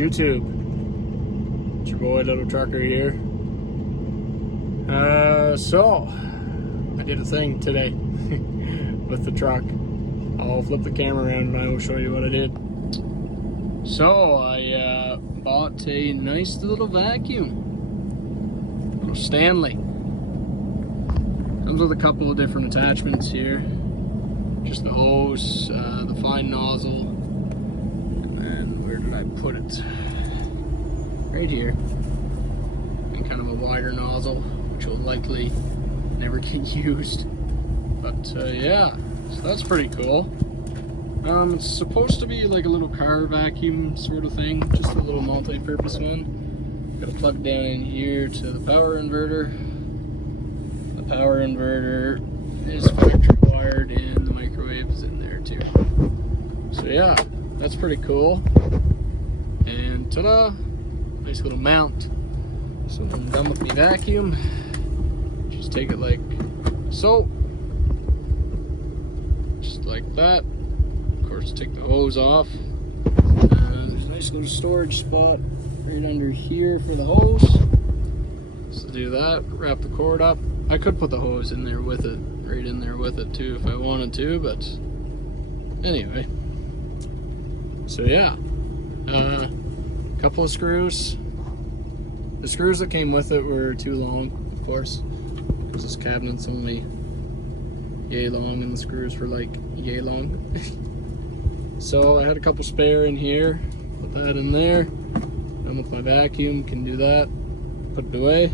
YouTube? It's your boy Little Trucker here. So I did a thing today with the truck. I'll flip the camera around and I will show you what I did. So I bought a nice little vacuum, little Stanley. Comes with a couple of different attachments here. Just the hose, the fine nozzle, and where did I put it? Right here. And kind of a wider nozzle, which will likely never get used. But yeah, so that's pretty cool. It's supposed to be like a little car vacuum sort of thing, just a little multi-purpose one. Got to plug down in here to the power inverter. The power inverter is factory wired and the microwave is in there too. So yeah, that's pretty cool. And ta-da! Nice little mount. So when I'm done with my vacuum, just take it like so. Just like that. Of course, take the hose off. There's a nice little storage spot right under here for the hose. So do that, wrap the cord up. I could put the hose in there with it, right in there with it too if I wanted to, but anyway. So yeah, couple of screws. The screws that came with it were too long, of course, because this cabinet's only yay long and the screws were like yay long. So I had a couple spare in here, put that in there. Done with my vacuum, can do that, put it away.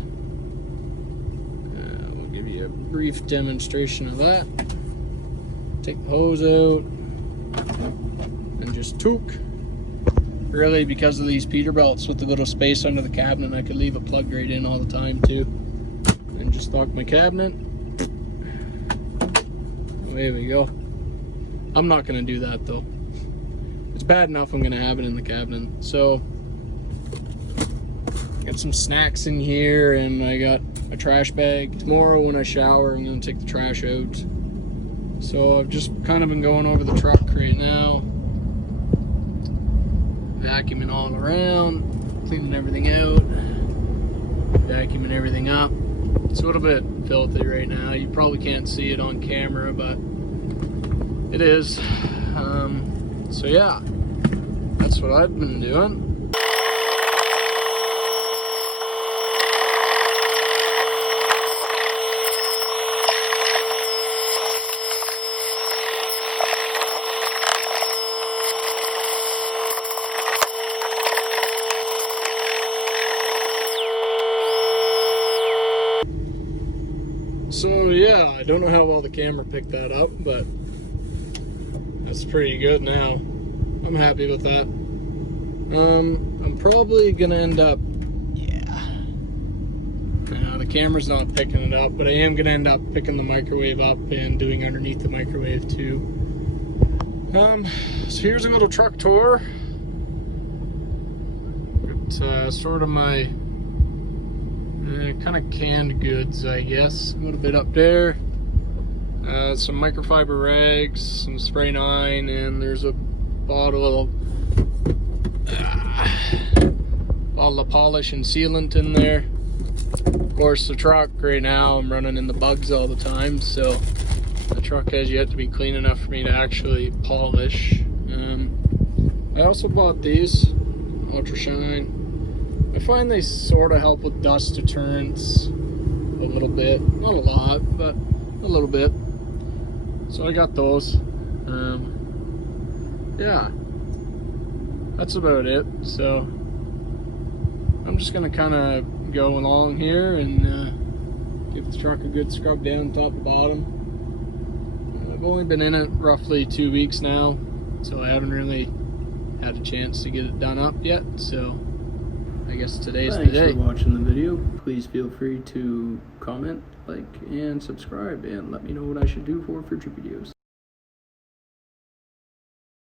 We'll give you a brief demonstration of that. Take the hose out and just took. Really, because of these Peterbilts with the little space under the cabinet, I could leave a plug right in all the time too. And just lock my cabinet. Away we go. I'm not gonna do that though. It's bad enough I'm gonna have it in the cabinet. So, got some snacks in here and I got a trash bag. Tomorrow when I shower, I'm gonna take the trash out. So I've just kind of been going over the truck right now. Vacuuming all around, cleaning everything out, vacuuming everything up. It's a little bit filthy right now. You probably can't see it on camera, but it is. So yeah, that's what I've been doing. So yeah, I don't know how well the camera picked that up, but that's pretty good now. I'm happy with that. I'm probably gonna end up, the camera's not picking it up, but I am gonna end up picking the microwave up and doing underneath the microwave too. So here's a little truck tour. Got sort of my kind of canned goods, I guess. A little bit up there. Some microfiber rags, some spray 9, and there's a bottle of polish and sealant in there. Of course, the truck right now, I'm running in the bugs all the time, so the truck has yet to be clean enough for me to actually polish. I also bought these Ultra Shine. I find they sort of help with dust deterrence a little bit. Not a lot, but a little bit. So I got those. Yeah, that's about it. So I'm just gonna kind of go along here and give the truck a good scrub down top to bottom. I've only been in it roughly 2 weeks now, so I haven't really had a chance to get it done up yet. So I guess today's the day. Thanks for watching the video. Please feel free to comment, like, and subscribe, and let me know what I should do for future videos.